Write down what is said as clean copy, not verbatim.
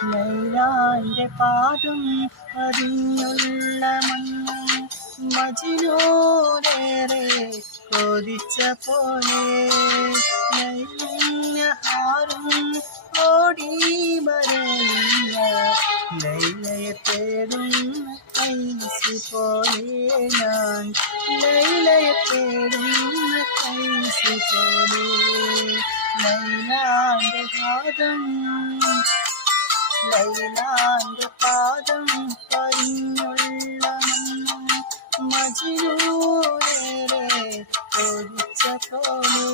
ലൈലാന്റെ പാദം പതിഞ്ഞുള്ള മണ്ണും മജ്നൂനേറെ കൊതിച്ച പോലെ ഹാരും ഓടി മറയുന്ന ലൈലയെ തേടുന്ന കൈസി പോലെ ഞാൻ ലൈലയെ തേടുന്ന കൈസി പോലെ ലൈലാന്റെ പാദം പതിഞ്ഞുള്ള മണ്ണും മജ്നൂനേറെ കൊതിച്ച പോലെ